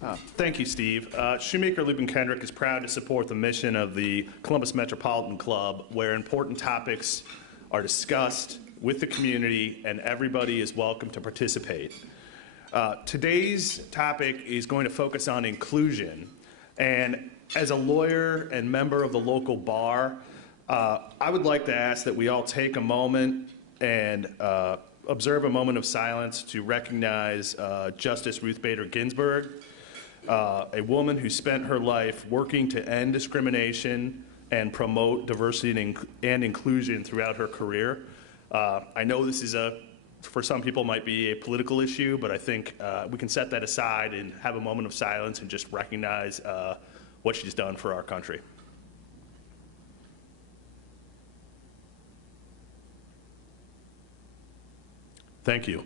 Thank you, Steve. Shoemaker Lubin Kendrick is proud to support the mission of the Columbus Metropolitan Club, where important topics are discussed with the community and everybody is welcome to participate. Today's topic is going to focus on inclusion. And as a lawyer and member of the local bar, I would like to ask that we all take a moment and observe a moment of silence to recognize Justice Ruth Bader Ginsburg, a woman who spent her life working to end discrimination and promote diversity and inclusion throughout her career. I know this is for some people might be a political issue, but I think we can set that aside and have a moment of silence and just recognize what she's done for our country. Thank you.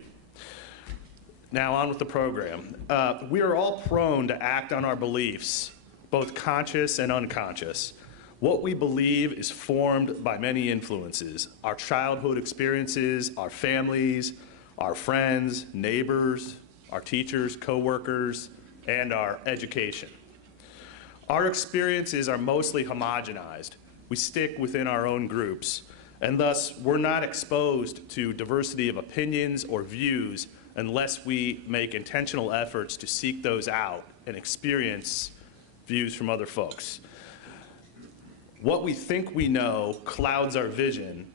Now on with the program. We are all prone to act on our beliefs, both conscious and unconscious. What we believe is formed by many influences: our childhood experiences, our families, our friends, neighbors, our teachers, coworkers, and our education. Our experiences are mostly homogenized. We stick within our own groups, and thus we're not exposed to diversity of opinions or views unless we make intentional efforts to seek those out and experience views from other folks. What we think we know clouds our vision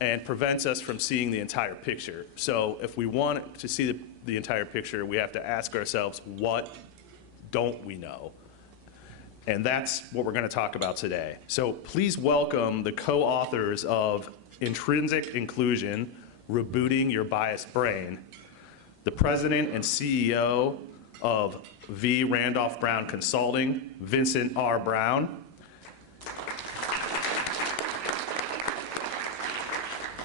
and prevents us from seeing the entire picture. So if we want to see the entire picture, we have to ask ourselves, what don't we know? And that's what we're going to talk about today. So please welcome the co-authors of Intrinsic Inclusion, Rebooting Your Biased Brain, the president and CEO of V. Randolph Brown Consulting, Vincent R. Brown,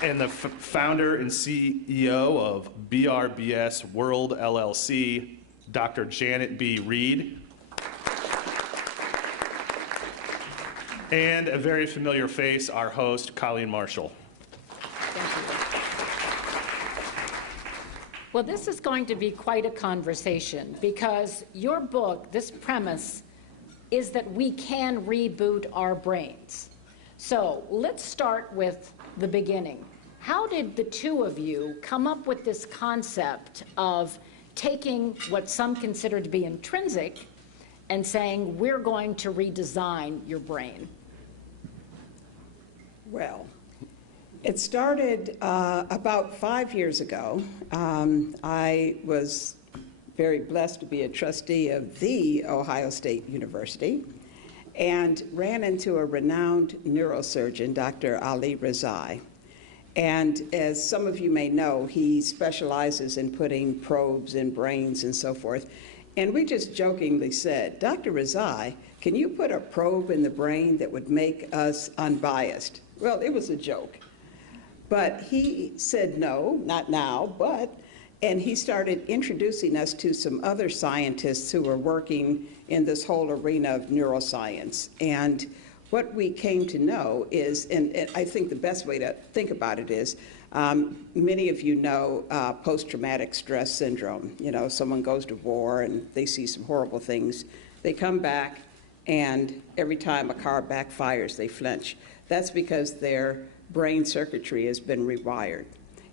and the founder and CEO of BRBS World LLC, Dr. Janet B. Reed, and a very familiar face, our host, Colleen Marshall. Thank you. Well, this is going to be quite a conversation because your book, this premise, is that we can reboot our brains. So let's start with the beginning. How did the two of you come up with this concept of taking what some consider to be intrinsic and saying, we're going to redesign your brain? Well, it started about 5 years ago. I was very blessed to be a trustee of the Ohio State University and ran into a renowned neurosurgeon, Dr. Ali Rezai. And as some of you may know, he specializes in putting probes in brains and so forth. And we just jokingly said, Dr. Rezai, can you put a probe in the brain that would make us unbiased? Well, it was a joke. But he said no, not now, but, and he started introducing us to some other scientists who were working in this whole arena of neuroscience. And what we came to know is, and I think the best way to think about it is, many of you know post-traumatic stress syndrome. You know, someone goes to war and they see some horrible things. They come back and every time a car backfires, they flinch. That's because their brain circuitry has been rewired.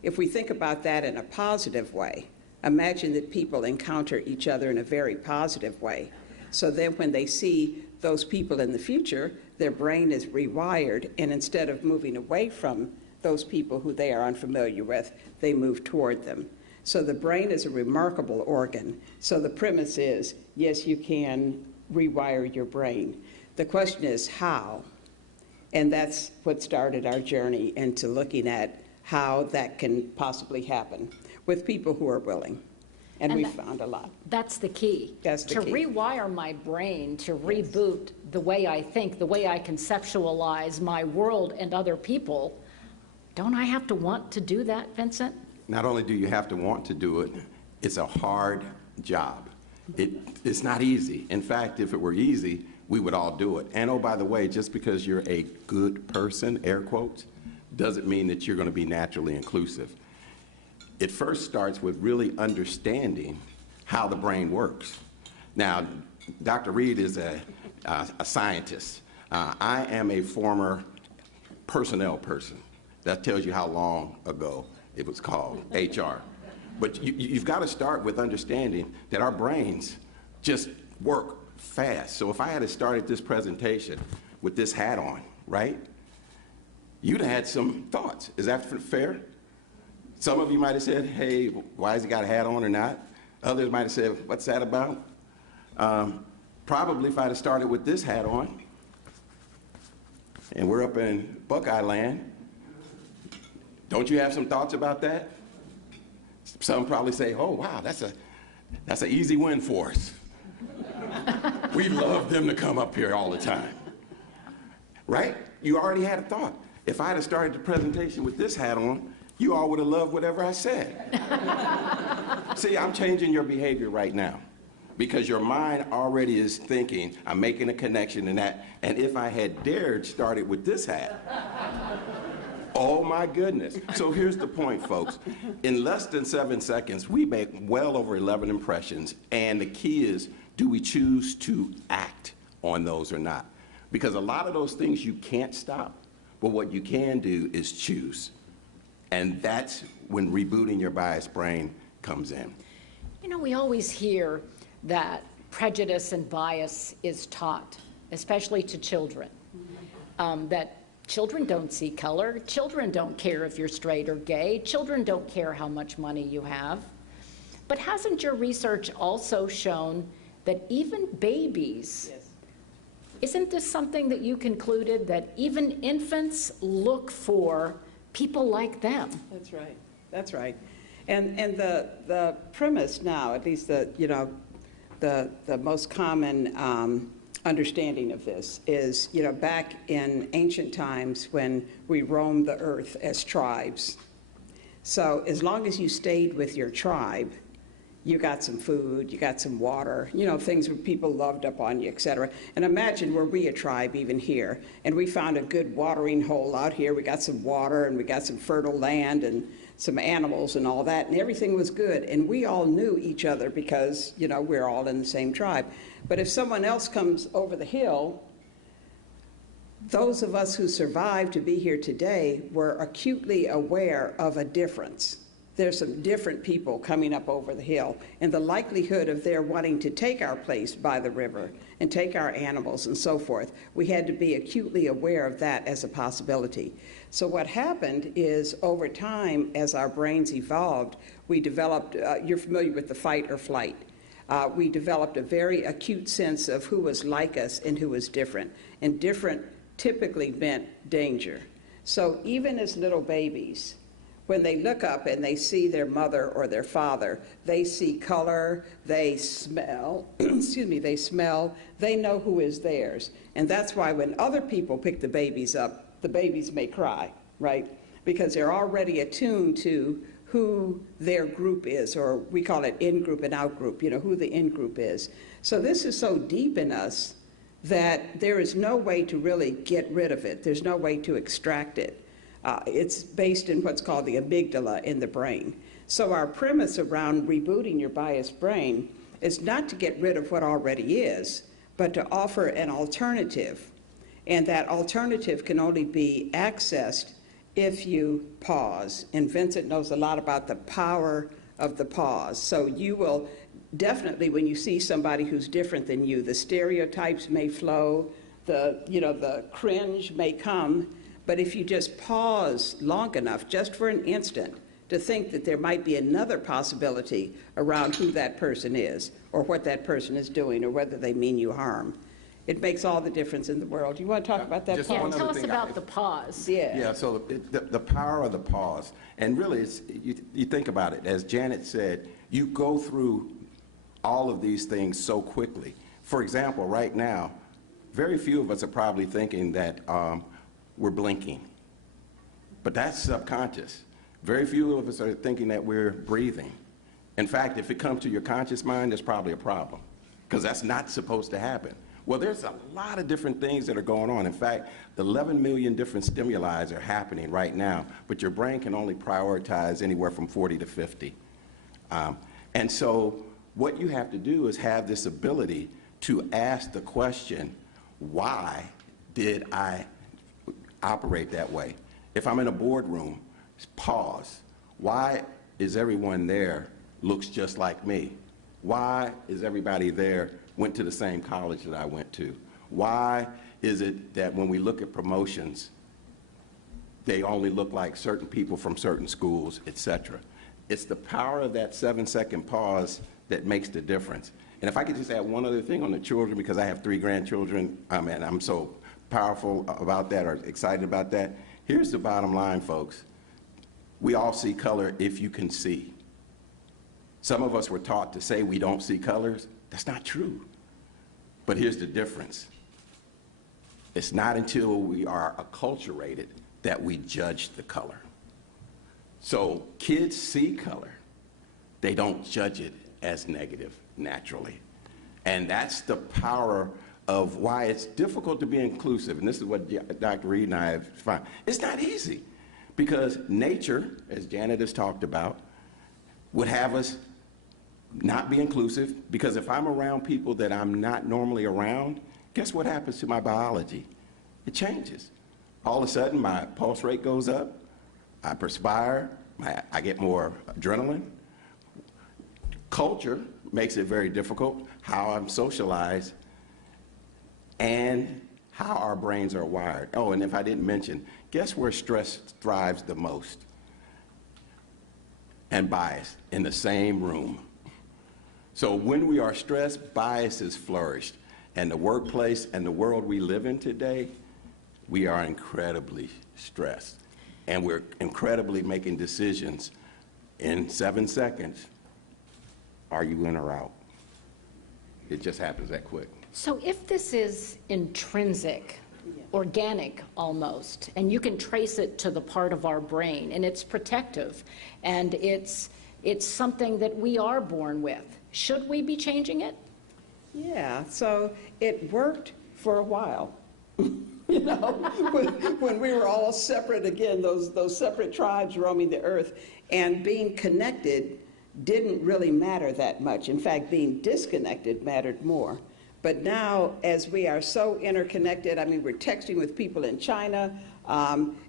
If we think about that in a positive way, imagine that people encounter each other in a very positive way. So then when they see those people in the future, their brain is rewired, and instead of moving away from those people who they are unfamiliar with, they move toward them. So the brain is a remarkable organ. So the premise is, yes, you can rewire your brain. The question is how? And that's what started our journey into looking at how that can possibly happen with people who are willing. And we found a lot. That's the key. That's the key. To rewire my brain, to reboot the way I think, the way I conceptualize my world and other people, don't I have to want to do that, Vincent? Not only do you have to want to do it, it's a hard job. It's not easy. In fact, if it were easy, we would all do it. And oh, by the way, just because you're a good person, air quotes, doesn't mean that you're going to be naturally inclusive. It first starts with really understanding how the brain works. Now, Dr. Reed is a scientist. I am a former personnel person. That tells you how long ago it was called HR. But you've got to start with understanding that our brains just work fast. So if I had started this presentation with this hat on, right, you'd have had some thoughts. Is that fair? Some of you might have said, hey, why has he got a hat on or not? Others might have said, what's that about? Probably if I'd have started with this hat on, and we're up in Buckeye land, don't you have some thoughts about that? Some probably say, oh, wow, that's an easy win for us. We love them to come up here all the time. Right? You already had a thought. If I had started the presentation with this hat on, you all would have loved whatever I said. See, I'm changing your behavior right now because your mind already is thinking, I'm making a connection in that, and if I had dared start it with this hat, oh my goodness. So here's the point, folks. In less than 7 seconds, we make well over 11 impressions, and the key is, do we choose to act on those or not? Because a lot of those things you can't stop, but what you can do is choose. And that's when rebooting your biased brain comes in. You know, we always hear that prejudice and bias is taught, especially to children, that children don't see color, children don't care if you're straight or gay, children don't care how much money you have. But hasn't your research also shown that even babies, yes, isn't this something that you concluded, that even infants look for people like them? That's right. That's right. And the premise now, at least the most common understanding of this is, back in ancient times when we roamed the earth as tribes. So as long as you stayed with your tribe, you got some food, you got some water, things where people loved up on you, et cetera. And imagine were we a tribe even here, and we found a good watering hole out here, we got some water and we got some fertile land and some animals and all that, and everything was good. And we all knew each other because, we're all in the same tribe. But if someone else comes over the hill, those of us who survived to be here today were acutely aware of a difference. There's some different people coming up over the hill, and the likelihood of their wanting to take our place by the river and take our animals and so forth, we had to be acutely aware of that as a possibility. So what happened is, over time, as our brains evolved, we developed, you're familiar with the fight or flight. We developed a very acute sense of who was like us and who was different. And different typically meant danger. So even as little babies, when they look up and they see their mother or their father, they see color, they smell, they smell, they know who is theirs. And that's why when other people pick the babies up, the babies may cry, right? Because they're already attuned to who their group is, or we call it in-group and out-group, who the in-group is. So this is so deep in us that there is no way to really get rid of it. There's no way to extract it. It's based in what's called the amygdala in the brain. So our premise around rebooting your biased brain is not to get rid of what already is, but to offer an alternative. And that alternative can only be accessed if you pause. And Vincent knows a lot about the power of the pause. So you will definitely, when you see somebody who's different than you, the stereotypes may flow, the cringe may come, but if you just pause long enough, just for an instant, to think that there might be another possibility around who that person is, or what that person is doing, or whether they mean you harm, it makes all the difference in the world. You want to talk about that? Just Yeah, one tell other us thing. about the pause. Yeah, so the power of the pause. And really, you think about it, as Janet said, you go through all of these things so quickly. For example, right now, very few of us are probably thinking that we're blinking, but that's subconscious. Very few of us are thinking that we're breathing. In fact, if it comes to your conscious mind, there's probably a problem, because that's not supposed to happen. Well, there's a lot of different things that are going on. In fact, 11 million different stimuli are happening right now, but your brain can only prioritize anywhere from 40 to 50. And so what you have to do is have this ability to ask the question, why did I operate that way? If I'm in a boardroom, pause. Why is everyone there looks just like me? Why is everybody there went to the same college that I went to? Why is it that when we look at promotions, they only look like certain people from certain schools, et cetera? It's the power of that 7-second pause that makes the difference. And if I could just add one other thing on the children, because I have 3 grandchildren, and I'm so powerful about that or excited about that. Here's the bottom line, folks. We all see color if you can see. Some of us were taught to say we don't see colors. That's not true. But here's the difference. It's not until we are acculturated that we judge the color. So kids see color. They don't judge it as negative naturally. And that's the power of why it's difficult to be inclusive. And this is what Dr. Reed and I have found. It's not easy because nature, as Janet has talked about, would have us not be inclusive, because if I'm around people that I'm not normally around, guess what happens to my biology? It changes. All of a sudden, my pulse rate goes up, I perspire, I get more adrenaline. Culture makes it very difficult, how I'm socialized, and how our brains are wired. Oh, and if I didn't mention, guess where stress thrives the most? And bias in the same room. So when we are stressed, bias is flourished. And the workplace and the world we live in today, we are incredibly stressed. And we're incredibly making decisions in 7 seconds. Are you in or out? It just happens that quick. So if this is intrinsic, organic almost, and you can trace it to the part of our brain, and it's protective, and it's something that we are born with, should we be changing it? Yeah, so it worked for a while. You know, when we were all separate, again, those separate tribes roaming the earth, and being connected didn't really matter that much. In fact, being disconnected mattered more. But now, as we are so interconnected, I mean, we're texting with people in China.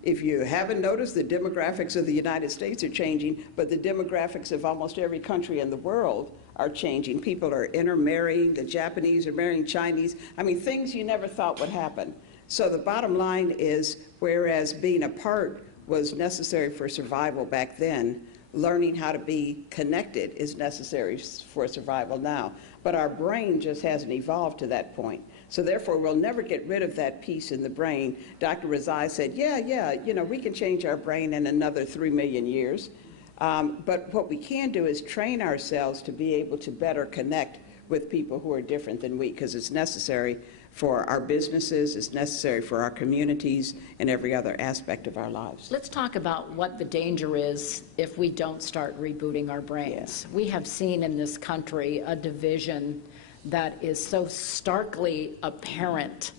If you haven't noticed, the demographics of the United States are changing, but the demographics of almost every country in the world are changing. People are intermarrying. The Japanese are marrying Chinese. I mean, things you never thought would happen. So the bottom line is, whereas being apart was necessary for survival back then, learning how to be connected is necessary for survival now. But our brain just hasn't evolved to that point. So therefore, we'll never get rid of that piece in the brain. Dr. Razai said, yeah, you know, we can change our brain in another 3 million years. But what we can do is train ourselves to be able to better connect with people who are different than we, because it's necessary for our businesses, it's necessary for our communities, and every other aspect of our lives. Let's talk about what the danger is if we don't start rebooting our brains. We have seen in this country a division that is so starkly apparent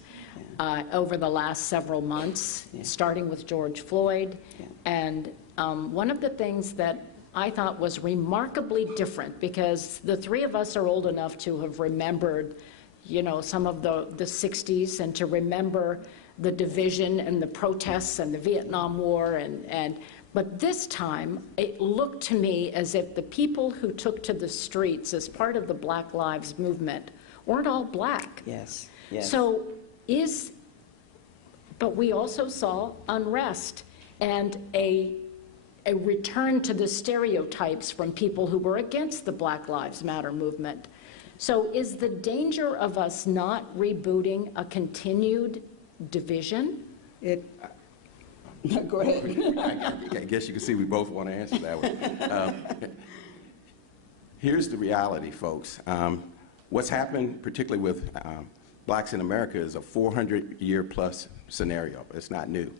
over the last several months, starting with George Floyd. And one of the things that I thought was remarkably different, because the 3 of us are old enough to have remembered, you know, some of the 60s, and to remember the division and the protests and the Vietnam War, but this time it looked to me as if the people who took to the streets as part of the Black Lives Movement weren't all black. Yes. So but we also saw unrest and a return to the stereotypes from people who were against the Black Lives Matter movement. So is the danger of us not rebooting a continued division? Go ahead. I guess you can see we both want to answer that one. Here's the reality, folks. What's happened, particularly with blacks in America, is a 400-year-plus scenario. It's not new.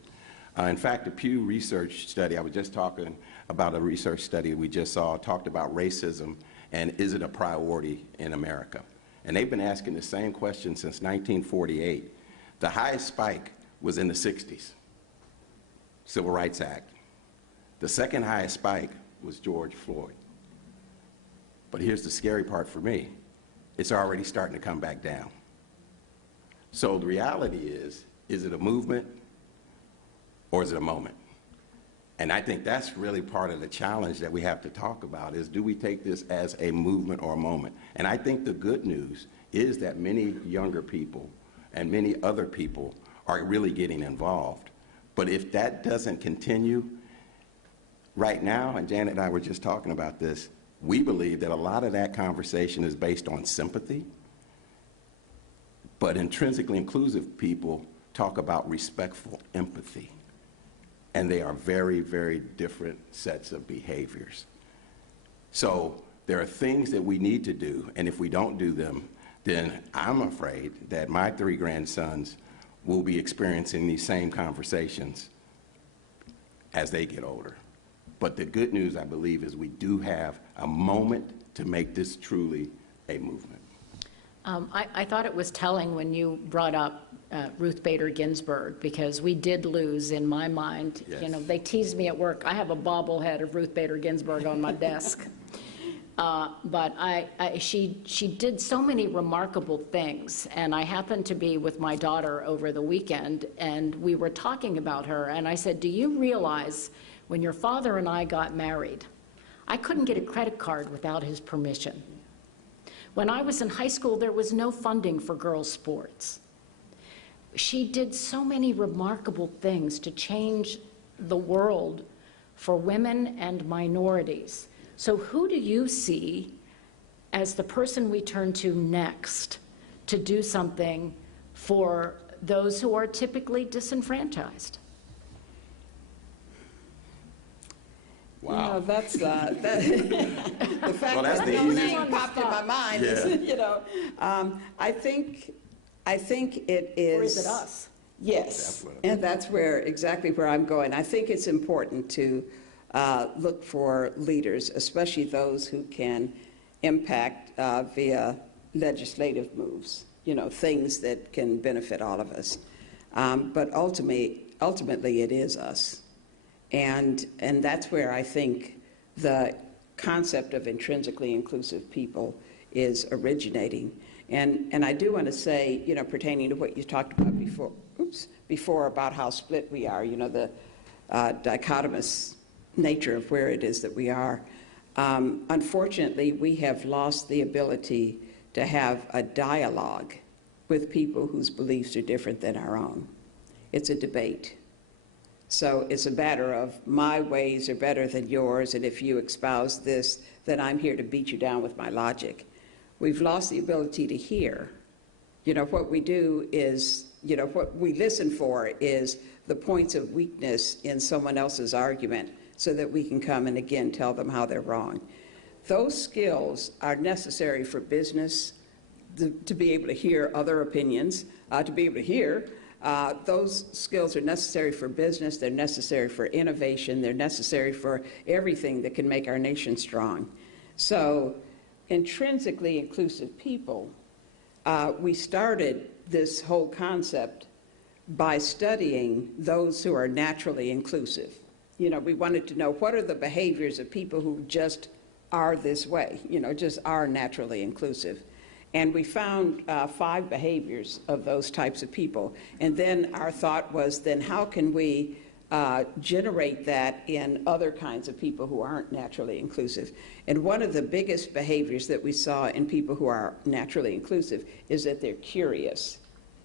In fact, the Pew Research study, I was just talking about a research study we just saw, talked about racism and is it a priority in America? And they've been asking the same question since 1948. The highest spike was in the 60s, Civil Rights Act. The second highest spike was George Floyd. But here's the scary part for me. It's already starting to come back down. So the reality is it a movement or is it a moment? And I think that's really part of the challenge that we have to talk about is, do we take this as a movement or a moment? And I think the good news is that many younger people and many other people are really getting involved. But if that doesn't continue, right now, and Janet and I were just talking about this, we believe that a lot of that conversation is based on sympathy, but intrinsically inclusive people talk about respectful empathy. And they are very, very different sets of behaviors. So there are things that we need to do, and if we don't do them, then I'm afraid that my 3 grandsons will be experiencing these same conversations as they get older. But the good news, I believe, is we do have a moment to make this truly a movement. I thought it was telling when you brought up Ruth Bader Ginsburg, because we did lose, in my mind. Yes. You know, they teased me at work. I have a bobblehead of Ruth Bader Ginsburg on my desk. But she did so many remarkable things, and I happened to be with my daughter over the weekend, and we were talking about her, and I said, do you realize when your father and I got married, I couldn't get a credit card without his permission. When I was in high school, there was no funding for girls' sports. She did so many remarkable things to change the world for women and minorities. So who do you see as the person we turn to next to do something for those who are typically disenfranchised? You know, that's the fact that no name popped in my mind. Yeah. Is, you know, I think it is. Or is it us? Yes, and that's exactly where I'm going. I think it's important to look for leaders, especially those who can impact via legislative moves. You know, things that can benefit all of us. But ultimately, it is us. And that's where I think the concept of intrinsically inclusive people is originating. And I do want to say, you know, pertaining to what you talked about before about how split we are, you know, the dichotomous nature of where it is that we are. Unfortunately, we have lost the ability to have a dialogue with people whose beliefs are different than our own. It's a debate. So it's a matter of my ways are better than yours, and if you espouse this, then I'm here to beat you down with my logic. We've lost the ability to hear. You know, what we do is, you know, what we listen for is the points of weakness in someone else's argument so that we can come and again tell them how they're wrong. Those skills are necessary for business, to be able to hear other opinions, to be able to hear. Those skills are necessary for business, they're necessary for innovation, they're necessary for everything that can make our nation strong. So, intrinsically inclusive people, we started this whole concept by studying those who are naturally inclusive. You know, we wanted to know what are the behaviors of people who just are this way, you know, just are naturally inclusive. And we found 5 behaviors of those types of people. And then our thought was, then how can we generate that in other kinds of people who aren't naturally inclusive? And one of the biggest behaviors that we saw in people who are naturally inclusive is that they're curious.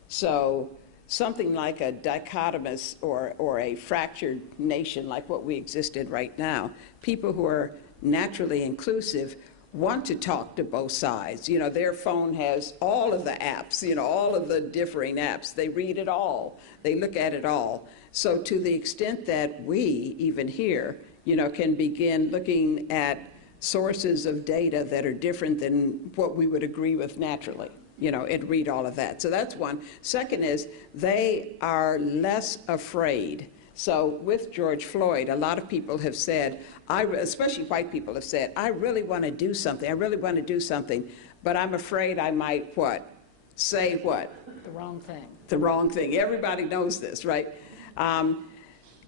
So something like a dichotomous or a fractured nation like what we exist in right now, people who are naturally inclusive want to talk to both sides. You know, their phone has all of the apps, you know, all of the differing apps. They read it all. They look at it all. So to the extent that we, even here, you know, can begin looking at sources of data that are different than what we would agree with naturally, you know, and read all of that. So that's one. Second is they are less afraid. So with George Floyd, a lot of people have said, especially white people have said, I really want to do something. I really want to do something, but I'm afraid I might what? Say what? The wrong thing. The wrong thing. Everybody knows this, right?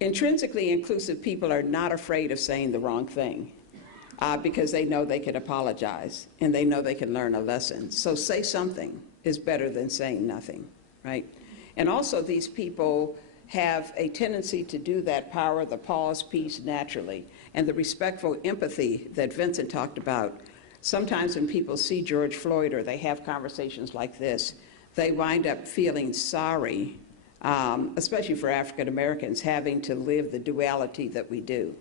Intrinsically inclusive people are not afraid of saying the wrong thing. because they know they can apologize and they know they can learn a lesson. So say something is better than saying nothing, right? And also these people have a tendency to do that power of the pause piece naturally. And the respectful empathy that Vincent talked about, sometimes when people see George Floyd or they have conversations like this, they wind up feeling sorry, especially for African Americans, having to live the duality that we do.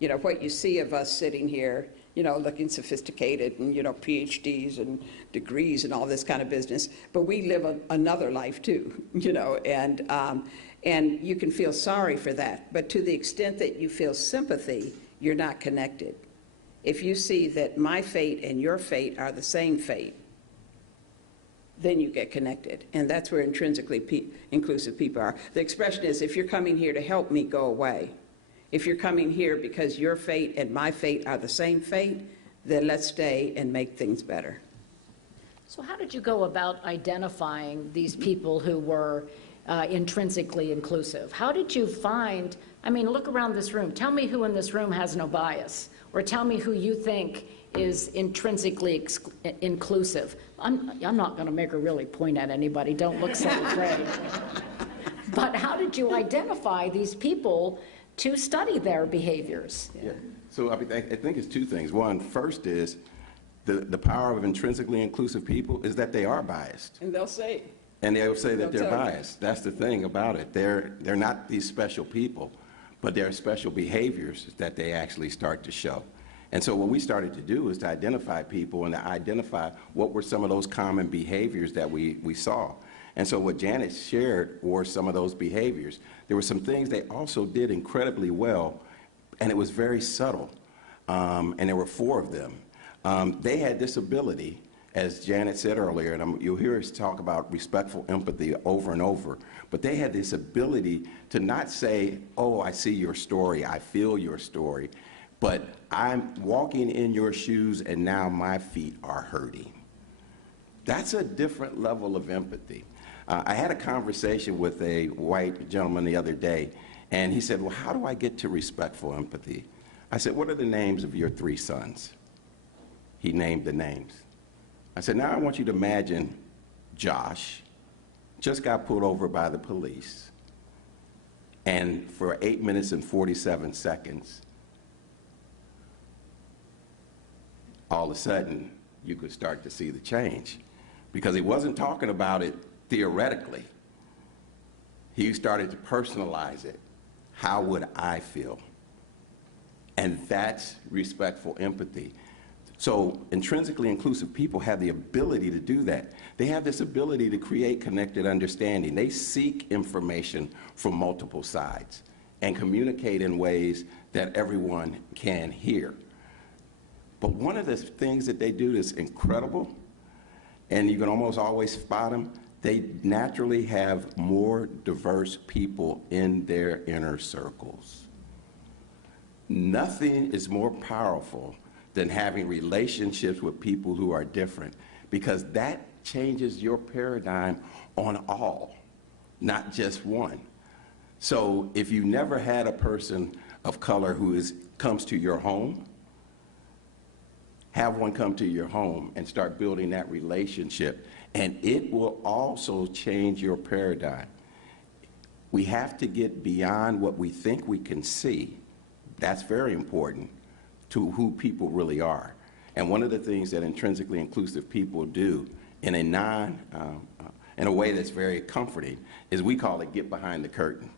You know, what you see of us sitting here, you know, looking sophisticated and, you know, PhDs and degrees and all this kind of business, but we live another life too, you know, and you can feel sorry for that. But to the extent that you feel sympathy, you're not connected. If you see that my fate and your fate are the same fate, then you get connected. And that's where intrinsically inclusive people are. The expression is, if you're coming here to help me, go away. If you're coming here because your fate and my fate are the same fate, then let's stay and make things better. So how did you go about identifying these people who were intrinsically inclusive? How did you find, I mean, look around this room. Tell me who in this room has no bias, or tell me who you think is intrinsically inclusive. I'm not going to make her really point at anybody. Don't look so afraid. But how did you identify these people to study their behaviors? Yeah. So I think it's two things. One, first is the power of intrinsically inclusive people is that they are biased. And they'll say. And they'll say that They'll they're tell you. biased. That's the thing about it. They're not these special people, but there are special behaviors that they actually start to show. And so what we started to do is to identify people and to identify what were some of those common behaviors that we saw. And so what Janet shared were some of those behaviors. There were some things they also did incredibly well, and it was very subtle. And there were 4 of them. They had this ability, as Janet said earlier, and you'll hear us talk about respectful empathy over and over, but they had this ability to not say, oh, I see your story, I feel your story, but I'm walking in your shoes and now my feet are hurting. That's a different level of empathy. I had a conversation with a white gentleman the other day, and he said, well, how do I get to respectful empathy? I said, what are the names of your 3 sons? He named the names. I said, now I want you to imagine Josh just got pulled over by the police, and for 8 minutes and 47 seconds, all of a sudden, you could start to see the change. Because he wasn't talking about it theoretically. He started to personalize it. How would I feel? And that's respectful empathy. So intrinsically inclusive people have the ability to do that. They have this ability to create connected understanding. They seek information from multiple sides and communicate in ways that everyone can hear. But one of the things that they do that's incredible, and you can almost always spot them, they naturally have more diverse people in their inner circles. Nothing is more powerful than having relationships with people who are different, because that changes your paradigm on all, not just one. So if you never had a person of color who comes to your home, have one come to your home and start building that relationship, and it will also change your paradigm. We have to get beyond what we think we can see. That's very important, to who people really are. And one of the things that intrinsically inclusive people do in a way that's very comforting is we call it get behind the curtain.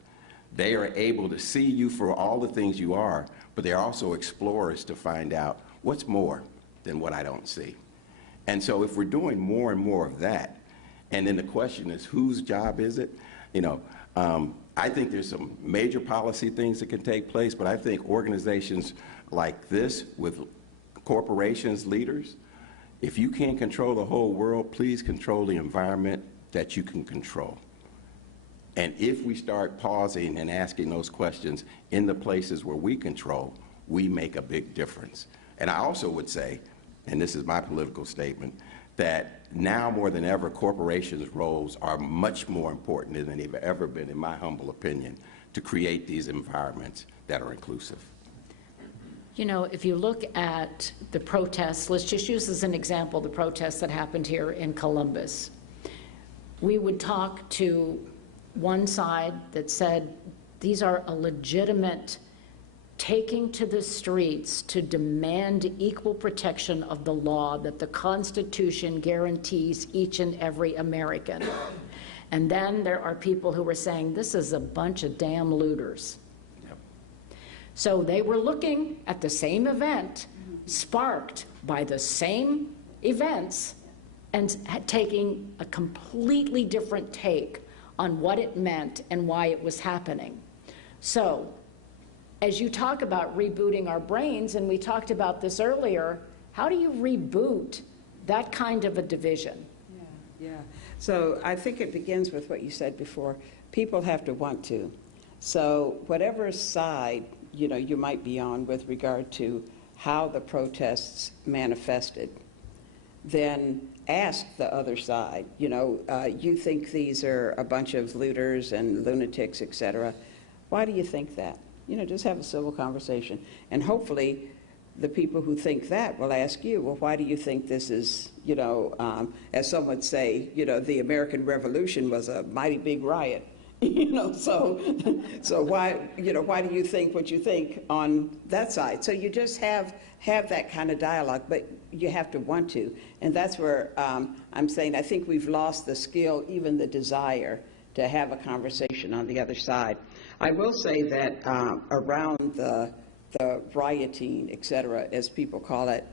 They are able to see you for all the things you are, but they're also explorers to find out what's more than what I don't see. And so if we're doing more and more of that, and then the question is, whose job is it? You know, I think there's some major policy things that can take place, but I think organizations like this with corporations, leaders, if you can't control the whole world, please control the environment that you can control. And if we start pausing and asking those questions in the places where we control, we make a big difference. And I also would say, and this is my political statement, that now more than ever, corporations' roles are much more important than they've ever been, in my humble opinion, to create these environments that are inclusive. You know, if you look at the protests, let's just use as an example the protests that happened here in Columbus. We would talk to one side that said these are a legitimate taking to the streets to demand equal protection of the law that the Constitution guarantees each and every American. And then there are people who were saying this is a bunch of damn looters. So they were looking at the same event, sparked by the same events, and taking a completely different take on what it meant and why it was happening. So, as you talk about rebooting our brains, and we talked about this earlier, how do you reboot that kind of a division? Yeah. So I think it begins with what you said before. People have to want to. So whatever side you might be on with regard to how the protests manifested, then ask the other side, you think these are a bunch of looters and lunatics, et cetera. Why do you think that? Just have a civil conversation. And hopefully the people who think that will ask you, well, why do you think this is, as some would say, the American Revolution was a mighty big riot. So why do you think what you think on that side? So you just have that kind of dialogue, but you have to want to. And that's where I'm saying I think we've lost the skill, even the desire to have a conversation on the other side. I will say that around the rioting, et cetera, as people call it,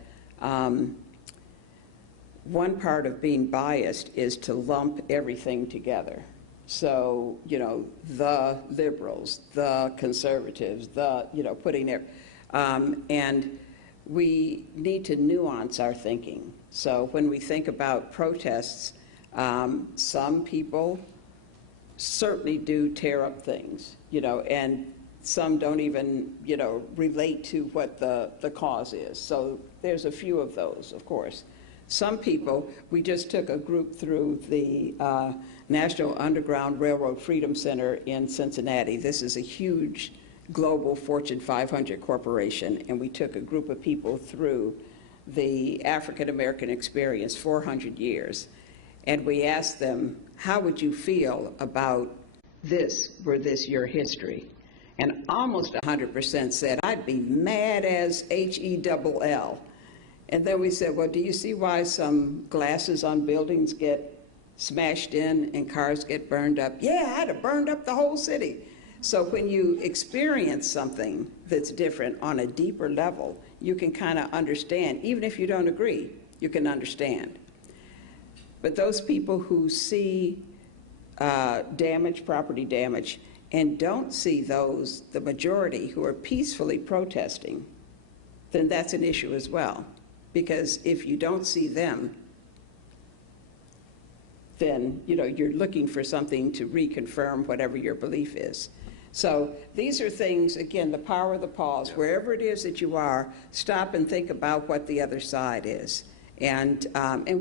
one part of being biased is to lump everything together. So, the liberals, the conservatives, putting it, and we need to nuance our thinking. So when we think about protests, some people certainly do tear up things, and some don't even, relate to what the cause is. So there's a few of those, of course. Some people, we just took a group through the National Underground Railroad Freedom Center in Cincinnati. This is a huge global Fortune 500 corporation, and we took a group of people through the African American experience, 400 years. And we asked them, how would you feel about this, were this your history? And almost 100% said, I'd be mad as HELL. And then we said, well, do you see why some glasses on buildings get smashed in and cars get burned up? Yeah, I'd have burned up the whole city. So when you experience something that's different on a deeper level, you can kind of understand. Even if you don't agree, you can understand. But those people who see damage, property damage, and don't see those, the majority, who are peacefully protesting, then that's an issue as well. Because if you don't see them, then you're looking for something to reconfirm whatever your belief is. So these are things, again, the power of the pause. Wherever it is that you are, stop and think about what the other side is. And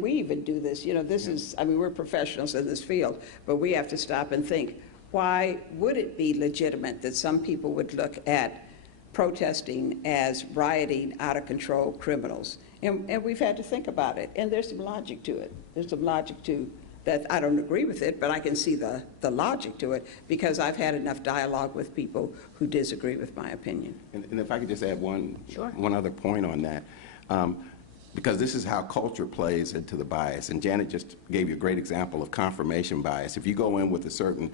we even do this. This is, we're professionals in this field, but we have to stop and think, why would it be legitimate that some people would look at protesting as rioting, out of control criminals? And we've had to think about it. And there's some logic to it. There's some logic to that. I don't agree with it, but I can see the logic to it because I've had enough dialogue with people who disagree with my opinion. And if I could just add one other point on that. Because this is how culture plays into the bias. And Janet just gave you a great example of confirmation bias. If you go in with a certain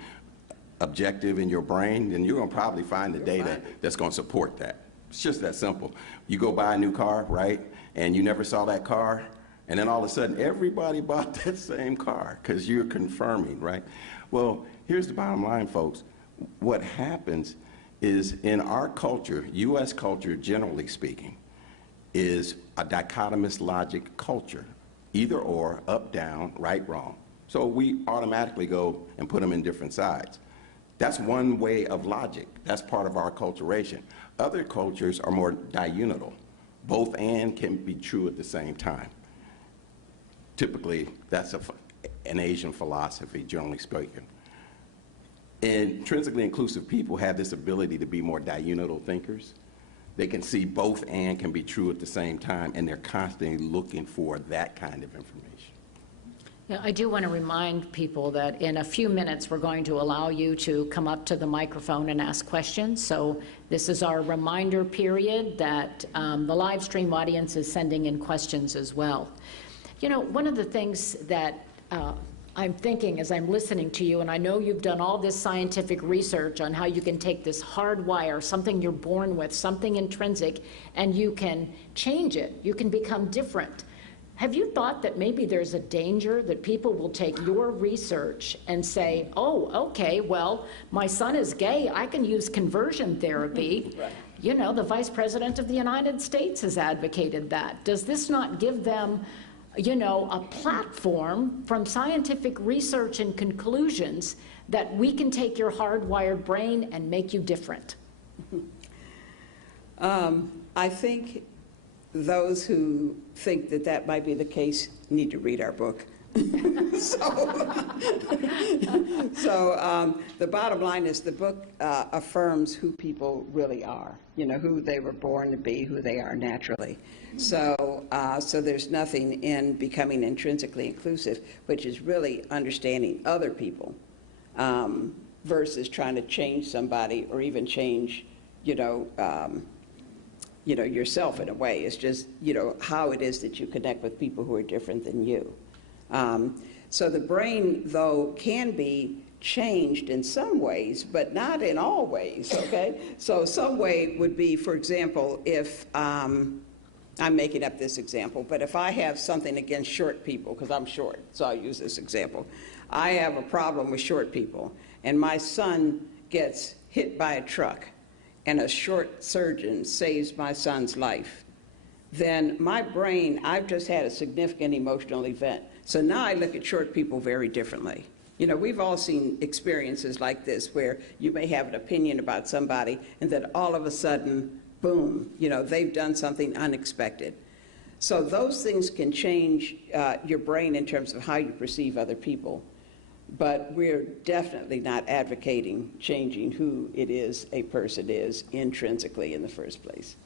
objective in your brain, then you're going to probably find the data that's going to support that. It's just that simple. You go buy a new car, right? And you never saw that car. And then all of a sudden, everybody bought that same car because you're confirming, right? Well, here's the bottom line, folks. What happens is in our culture, U.S. culture, generally speaking, is a dichotomous logic culture, either or, up, down, right, wrong. So we automatically go and put them in different sides. That's one way of logic. That's part of our acculturation. Other cultures are more diunital. Both and can be true at the same time. Typically, that's an Asian philosophy, generally speaking. Intrinsically inclusive people have this ability to be more diunital thinkers. they can see both and can be true at the same time, and they're constantly looking for that kind of information. Yeah, I do want to remind people that in a few minutes, we're going to allow you to come up to the microphone and ask questions. So this is our reminder period that the live stream audience is sending in questions as well. You know, one of the things that I'm thinking as I'm listening to you, and I know you've done all this scientific research on how you can take this hardwire, something you're born with, something intrinsic, and you can change it. You can become different. Have you thought that maybe there's a danger that people will take your research and say, oh, okay, well, my son is gay, I can use conversion therapy. Right. You know, the Vice President of the United States has advocated that. Does this not give them, you know, a platform from scientific research and conclusions that we can take your hardwired brain and make you different? I think those who think that that might be the case need to read our book. So the bottom line is the book affirms who people really are, you know, who they were born to be, who they are naturally. So, so there's nothing in becoming intrinsically inclusive, which is really understanding other people versus trying to change somebody or even change, you know, yourself in a way. It's just, you know, how it is that you connect with people who are different than you. So the brain, though, can be changed in some ways, but not in all ways, okay? So some way would be, for example, if, I'm making up this example, but if I have something against short people, because I'm short, so I'll use this example. I have a problem with short people, and my son gets hit by a truck, and a short surgeon saves my son's life, then my brain, I've just had a significant emotional event. So now I look at short people very differently. You know, we've all seen experiences like this where you may have an opinion about somebody and then all of a sudden, boom, you know, they've done something unexpected. So those things can change your brain in terms of how you perceive other people. But we're definitely not advocating changing who it is a person is intrinsically in the first place.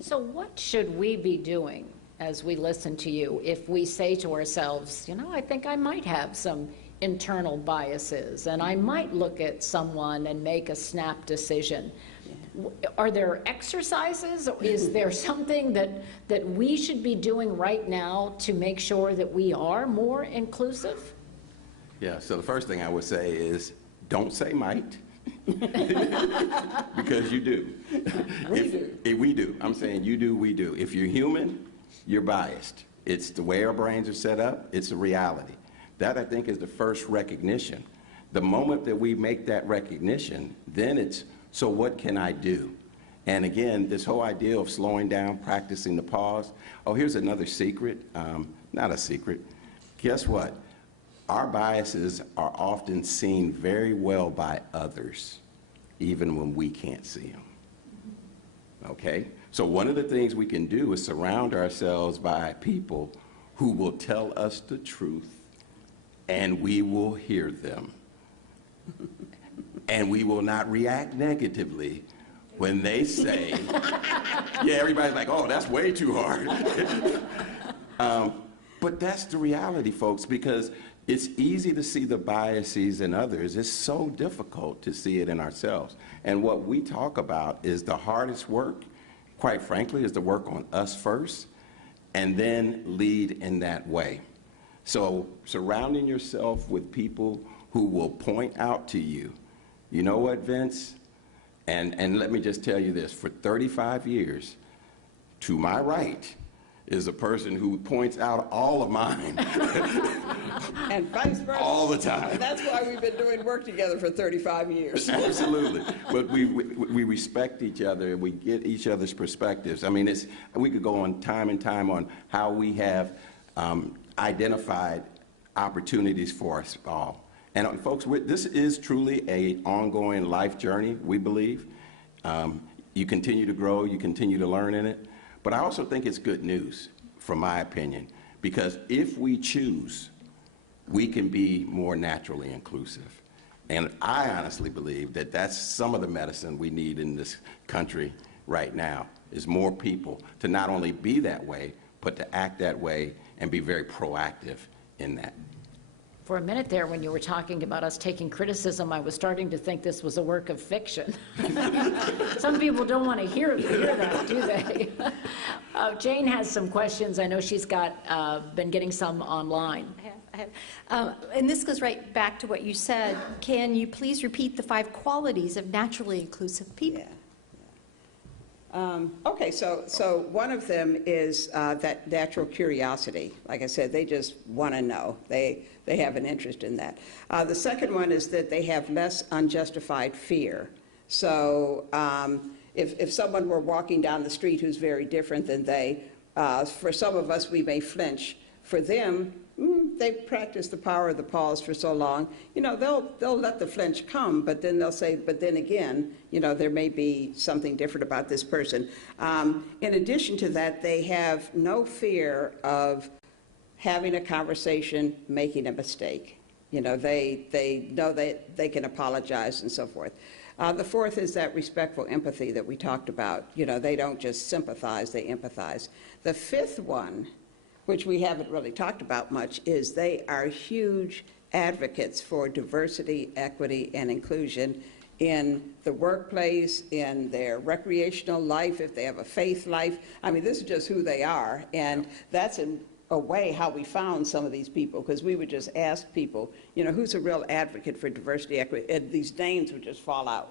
So what should we be doing as we listen to you if we say to ourselves, you know, I think I might have some internal biases and I might look at someone and make a snap decision? Yeah. Are there exercises, or is there something that we should be doing right now to make sure that we are more inclusive? Yeah, so the first thing I would say is don't say might, because you do. We do. I'm saying you do, we do. If you're human, you're biased. It's the way our brains are set up. It's a reality. That, I think, is the first recognition. The moment that we make that recognition, then it's, so what can I do? And again, this whole idea of slowing down, practicing the pause. Oh, here's another secret. Not a secret. Guess what? Our biases are often seen very well by others, even when we can't see them. Okay? So one of the things we can do is surround ourselves by people who will tell us the truth, and we will hear them. And we will not react negatively when they say, yeah, everybody's like, oh, that's way too hard. But that's the reality, folks, because it's easy to see the biases in others. It's so difficult to see it in ourselves. And what we talk about is the hardest work, quite frankly, is to work on us first and then lead in that way. So surrounding yourself with people who will point out to you, you know what, Vince? And let me just tell you this, for 35 years, to my right is a person who points out all of mine. And vice versa. All the time. And that's why we've been doing work together for 35 years. Absolutely. But we respect each other, and we get each other's perspectives. I mean, we could go on time and time on how we have identified opportunities for us all. And folks, this is truly an ongoing life journey, we believe. You continue to grow, you continue to learn in it. But I also think it's good news, from my opinion, because if we choose, we can be more naturally inclusive. And I honestly believe that that's some of the medicine we need in this country right now. is more people to not only be that way, but to act that way and be very proactive in that. For a minute there, when you were talking about us taking criticism, I was starting to think this was a work of fiction. Some people don't want to hear that, do they? Jane has some questions. I know she's been getting some online. I have. And this goes right back to what you said. Can you please repeat the 5 qualities of naturally inclusive people? Okay, so one of them is that natural curiosity. Like I said, they just want to know. They have an interest in that. The second one is that they have less unjustified fear. So if someone were walking down the street who's very different than they, for some of us, we may flinch. For them, they've practiced the power of the pause for so long, they'll let the flinch come, but then they'll say, but then again, there may be something different about this person. In addition to that, they have no fear of having a conversation, making a mistake. They know that they can apologize and so forth. The fourth is that respectful empathy that we talked about. They don't just sympathize, they empathize. The fifth one, which we haven't really talked about much, is they are huge advocates for diversity, equity, and inclusion in the workplace, in their recreational life, if they have a faith life. I mean, this is just who they are, and that's in a way how we found some of these people, because we would just ask people, who's a real advocate for diversity, equity, and these names would just fall out.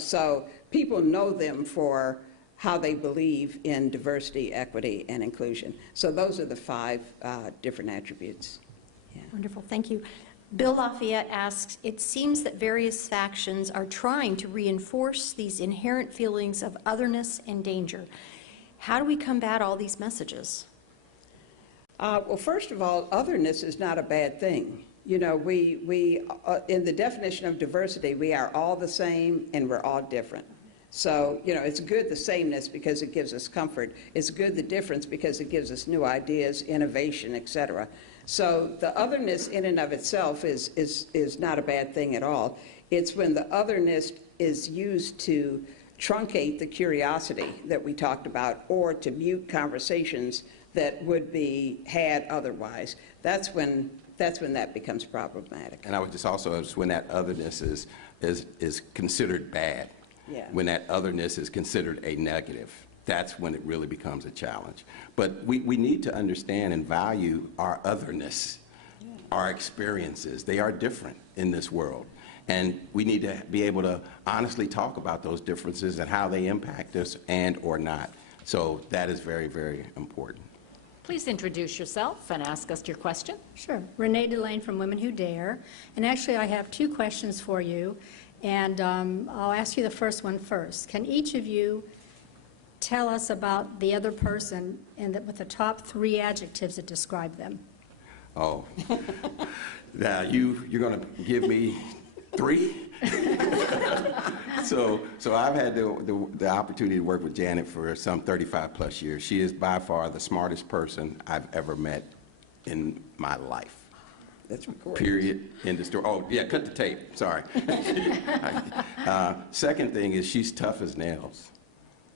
So people know them for how they believe in diversity, equity, and inclusion. So those are the 5 different attributes. Yeah. Wonderful, thank you. Bill Lafayette asks, it seems that various factions are trying to reinforce these inherent feelings of otherness and danger. How do we combat all these messages? Well, first of all, otherness is not a bad thing. We in the definition of diversity, we are all the same and we're all different. So, it's good, the sameness, because it gives us comfort. It's good, the difference, because it gives us new ideas, innovation, etc. So the otherness in and of itself is not a bad thing at all. It's when the otherness is used to truncate the curiosity that we talked about, or to mute conversations that would be had otherwise. That's when that becomes problematic. And I would just also, it's when that otherness is considered bad. Yeah. When that otherness is considered a negative, that's when it really becomes a challenge. But we need to understand and value our otherness, our experiences. They are different in this world. And we need to be able to honestly talk about those differences and how they impact us and or not. So that is very, very important. Please introduce yourself and ask us your question. Sure. Renee Delane from Women Who Dare. And actually, I have 2 questions for you. And I'll ask you the first one first. Can each of you tell us about the other person and with the top 3 adjectives that describe them? Oh, now you're going to give me 3? So I've had the opportunity to work with Janet for some 35 plus years. She is by far the smartest person I've ever met in my life. That's recorded. Period. End of story. Oh, yeah, cut the tape. Sorry. Second thing is she's tough as nails.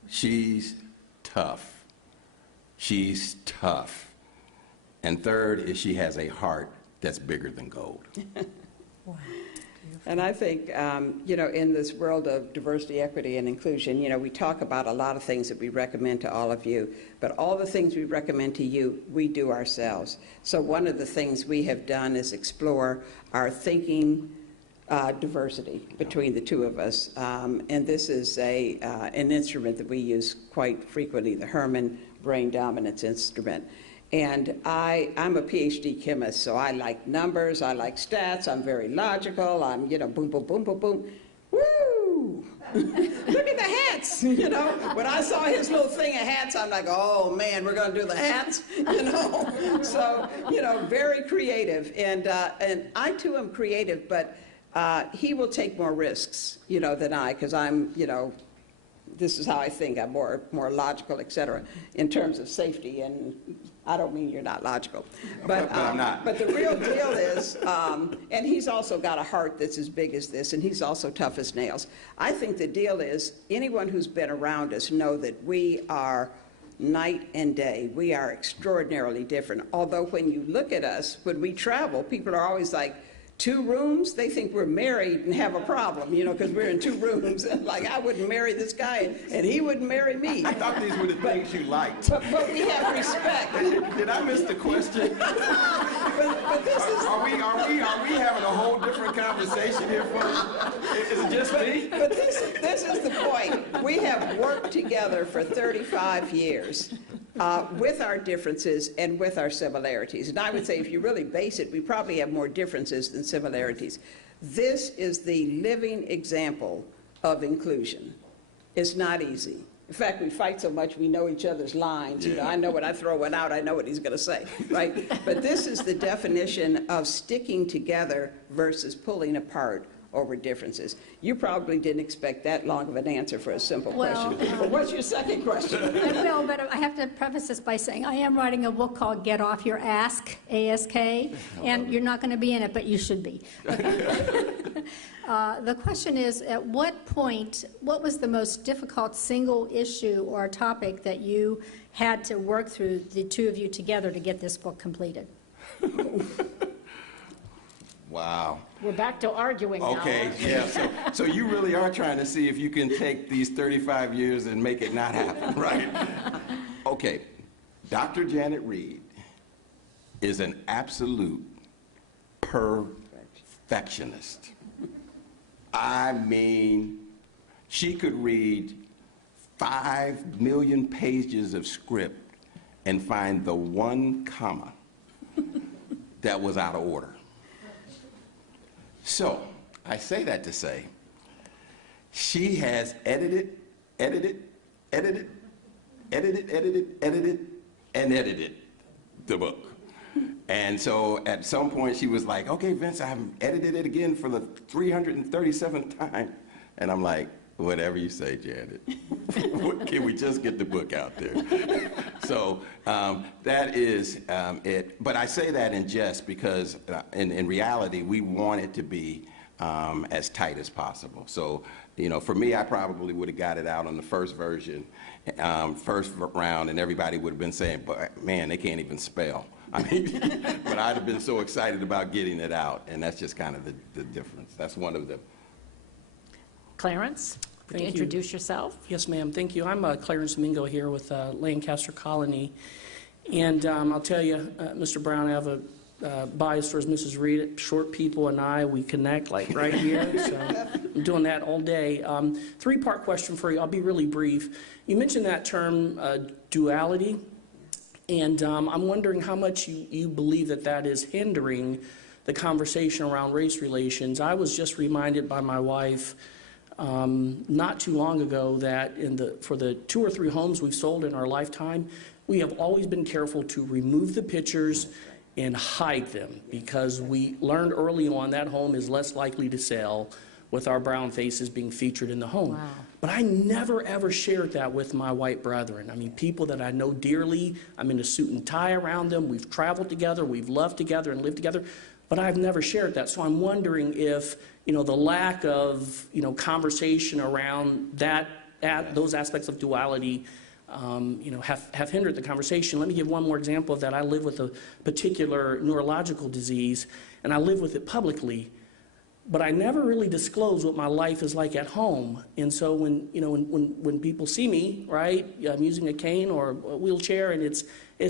She's tough. She's tough. And third is she has a heart that's bigger than gold. Wow. And I think, in this world of diversity, equity, and inclusion, we talk about a lot of things that we recommend to all of you, but all the things we recommend to you, we do ourselves. So one of the things we have done is explore our thinking diversity between the 2 of us. And this is an instrument that we use quite frequently, the Herman Brain Dominance Instrument. And I'm a PhD chemist, so I like numbers, I like stats, I'm very logical, I'm, boom, boom, boom, boom, boom. Woo! Look at the hats, When I saw his little thing of hats, I'm like, oh, man, we're going to do the hats, So, very creative. And I, too, am creative, but he will take more risks, than I, because I'm, this is how I think. I'm more logical, et cetera, in terms of safety and I don't mean you're not logical. But I'm not. But the real deal is, and he's also got a heart that's as big as this, and he's also tough as nails. I think the deal is, anyone who's been around us know that we are night and day. We are extraordinarily different. Although when you look at us, when we travel, people are always like, 2 rooms? They think we're married and have a problem, you know, because we're in 2 rooms. And like, I wouldn't marry this guy, and he wouldn't marry me. I thought these were the things you liked. But we have respect. Did I miss the question? But this is... Are we having a whole different conversation here, folks? Is it just me? But this is the point. We have worked together for 35 years. With our differences and with our similarities. And I would say if you really base it, we probably have more differences than similarities. This is the living example of inclusion. It's not easy. In fact, we fight so much we know each other's lines. You know, I know when I throw one out, I know what he's going to say, right? But this is the definition of sticking together versus pulling apart over differences. You probably didn't expect that long of an answer for a simple question. But what's your second question? I will, but I have to preface this by saying I am writing a book called Get Off Your Ask, A-S-K, and you're not going to be in it, but you should be. The question is, at what point, what was the most difficult single issue or topic that you had to work through, the 2 of you together, to get this book completed? Wow. We're back to arguing now. Okay, yeah, so you really are trying to see if you can take these 35 years and make it not happen, right? Okay, Dr. Janet Reed is an absolute perfectionist. I mean, she could read 5 million pages of script and find the one comma that was out of order. So, I say that to say, she has edited, and edited the book. And so at some point she was like, okay, Vince, I've edited it again for the 337th time. And I'm like, whatever you say, Janet. Can we just get the book out there? So that is it. But I say that in jest because in reality, we want it to be as tight as possible. So, you know, for me, I probably would have got it out on the first version, first round, and everybody would have been saying, but man, they can't even spell. I mean, but I'd have been so excited about getting it out, and that's just kind of the difference. That's one of the... Clarence, would you introduce yourself? Yes, ma'am. Thank you. I'm Clarence Mingo here with Lancaster Colony. And I'll tell you, Mr. Brown, I have a bias towards Mrs. Reed. Short people and I, we connect like right here. So I'm doing that all day. 3-part question for you. I'll be really brief. You mentioned that term, duality. And I'm wondering how much you believe that is hindering the conversation around race relations. I was just reminded by my wife not too long ago that for the 2 or 3 homes we've sold in our lifetime, we have always been careful to remove the pictures and hide them because we learned early on that home is less likely to sell with our brown faces being featured in the home. Wow. But I never ever shared that with my white brethren. I mean, people that I know dearly, I'm in a suit and tie around them, we've traveled together, we've loved together and lived together, but I've never shared that. So I'm wondering if, you know, the lack of, you know, conversation around those aspects of duality, you know, have hindered the conversation. Let me give one more example of that. I live with a particular neurological disease, and I live with it publicly, but I never really disclose what my life is like at home. And so when people see me, right, I'm using a cane or a wheelchair, and it's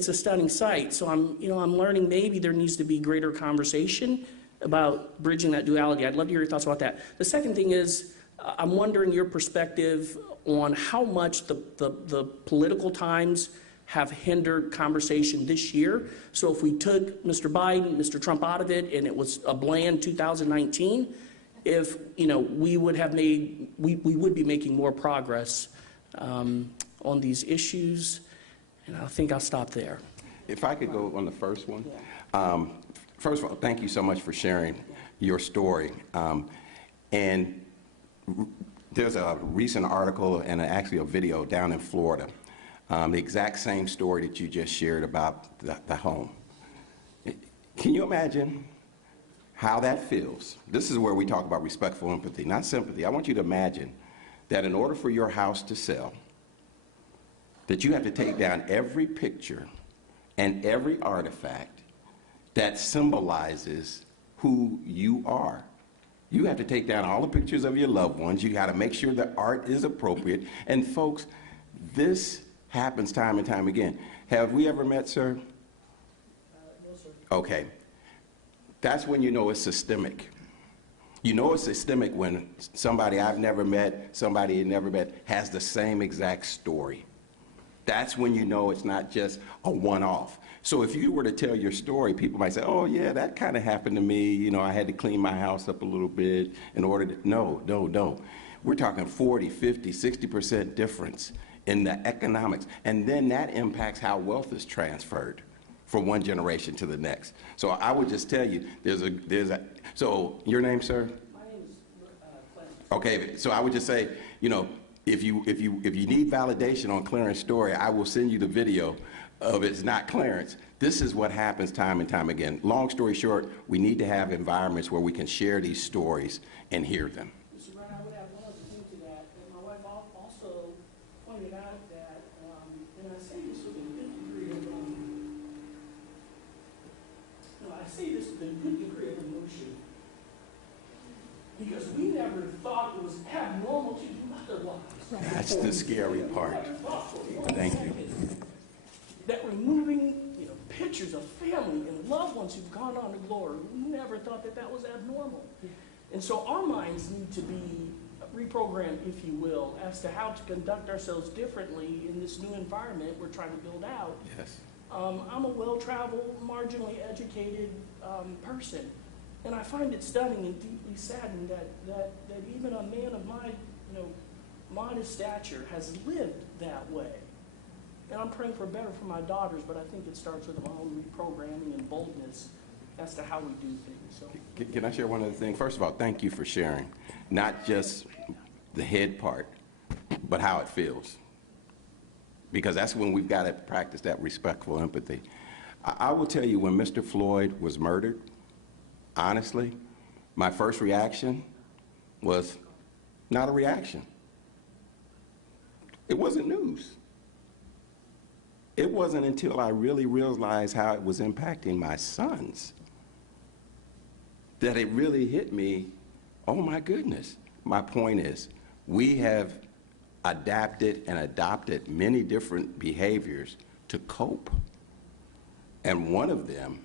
a stunning sight. So I'm learning maybe there needs to be greater conversation about bridging that duality. I'd love to hear your thoughts about that. The second thing is, I'm wondering your perspective on how much the political times have hindered conversation this year. So if we took Mr. Biden, Mr. Trump out of it, and it was a bland 2019, if, you know, we would be making more progress on these issues. And I think I'll stop there. If I could go on the first one. First of all, thank you so much for sharing your story. And there's a recent article and actually a video down in Florida the exact same story that you just shared about the home. Can you imagine how that feels? This is where we talk about respectful empathy, not sympathy. I want you to imagine that in order for your house to sell, that you have to take down every picture and every artifact that symbolizes who you are. You have to take down all the pictures of your loved ones. You got to make sure the art is appropriate. And folks, this happens time and time again. Have we ever met, sir? No, sir. Okay. That's when you know it's systemic. You know it's systemic when somebody I've never met, somebody you never met, has the same exact story. That's when you know it's not just a one-off. So if you were to tell your story, people might say, oh yeah, that kind of happened to me. You know, I had to clean my house up a little bit in order to, no. We're talking 40, 50, 60% difference in the economics. And then that impacts how wealth is transferred from one generation to the next. So I would just tell you, so your name, sir? My name is Clarence. Okay, so I would just say, you know, if you need validation on Clarence's story, I will send you the video of It's Not Clarence. This is what happens time and time again. Long story short, we need to have environments where we can share these stories and hear them. Mr. Brown, I would add one other thing to that. My wife also pointed out that, and I say this with a good degree of, emotion, because we never thought it was abnormal to do otherwise. That's the scary part. Thank you. That removing, pictures of family and loved ones who've gone on to glory, we never thought that that was abnormal. And so our minds need to be reprogrammed, if you will, as to how to conduct ourselves differently in this new environment we're trying to build out. Yes. I'm a well-traveled, marginally educated person, and I find it stunning and deeply saddening that even a man of my, modest stature has lived that way. And I'm praying for better for my daughters, but I think it starts with my own reprogramming and boldness as to how we do things. So. Can I share one other thing? First of all, thank you for sharing, not just the head part, but how it feels. Because that's when we've got to practice that respectful empathy. I will tell you, when Mr. Floyd was murdered, honestly, my first reaction was not a reaction. It wasn't news. It wasn't until I really realized how it was impacting my sons that it really hit me, oh my goodness. My point is, we have adapted and adopted many different behaviors to cope. And one of them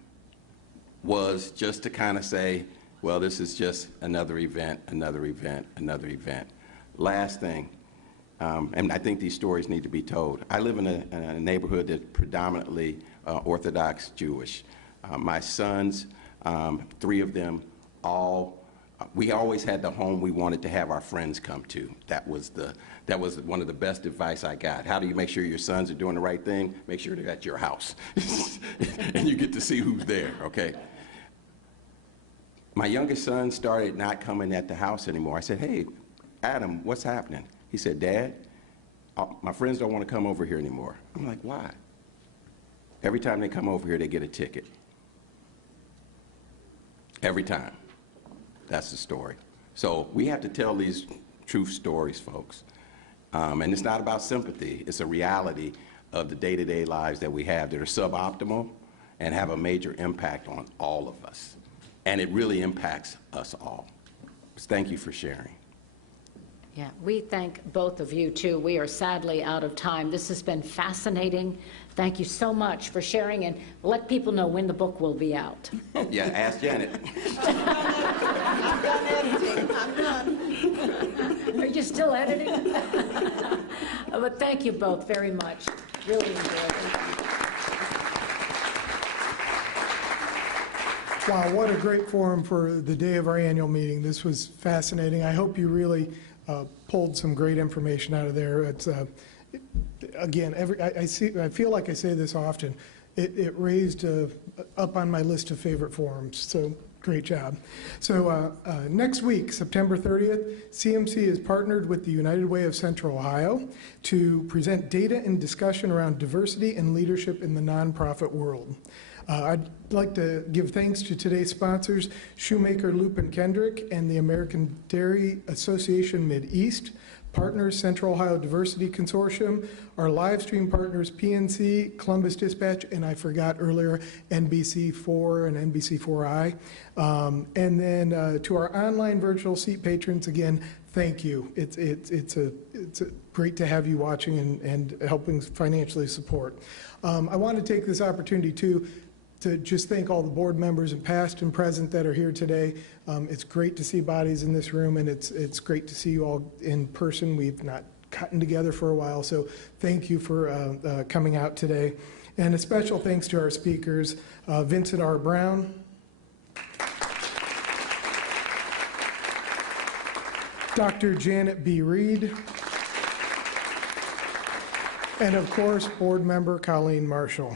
was just to kind of say, well, this is just another event, another event, another event. Last thing, and I think these stories need to be told. I live in a neighborhood that's predominantly Orthodox Jewish. My sons, 3 of them, we always had the home we wanted to have our friends come to. That was one of the best advice I got. How do you make sure your sons are doing the right thing? Make sure they're at your house. And you get to see who's there, okay? My youngest son started not coming at the house anymore. I said, hey, Adam, what's happening? He said, Dad, my friends don't want to come over here anymore. I'm like, why? Every time they come over here, they get a ticket. Every time. That's the story. So we have to tell these truth stories, folks. And it's not about sympathy. It's a reality of the day-to-day lives that we have that are suboptimal and have a major impact on all of us. And it really impacts us all. Thank you for sharing. Yeah, we thank both of you, too. We are sadly out of time. This has been fascinating. Thank you so much for sharing, and let people know when the book will be out. Yeah, ask Janet. I'm done editing. I'm done. Are you still editing? But thank you both very much. Really enjoyed it. Wow, what a great forum for the day of our annual meeting. This was fascinating. I hope you really pulled some great information out of there. It's again, I feel like I say this often. It raised up on my list of favorite forums. So Great job. So next week, September 30th, CMC is partnered with the United Way of Central Ohio to present data and discussion around diversity and leadership in the nonprofit world. I'd like to give thanks to today's sponsors, Shoemaker, Loop & Kendrick, and the American Dairy Association Mid-East, partners Central Ohio Diversity Consortium, our live stream partners PNC, Columbus Dispatch, and I forgot earlier NBC4 and NBC4i. And then to our online virtual seat patrons, again, thank you. It's great to have you watching and helping financially support. I want to take this opportunity to just thank all the board members and past and present that are here today. It's great to see bodies in this room, and it's great to see you all in person. We've not gotten together for a while, so thank you for coming out today. And a special thanks to our speakers, Vincent R. Brown, Dr. Janet B. Reed, and of course, board member Colleen Marshall.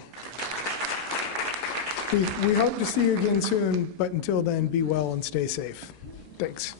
We hope to see you again soon, but until then, be well and stay safe. Thanks.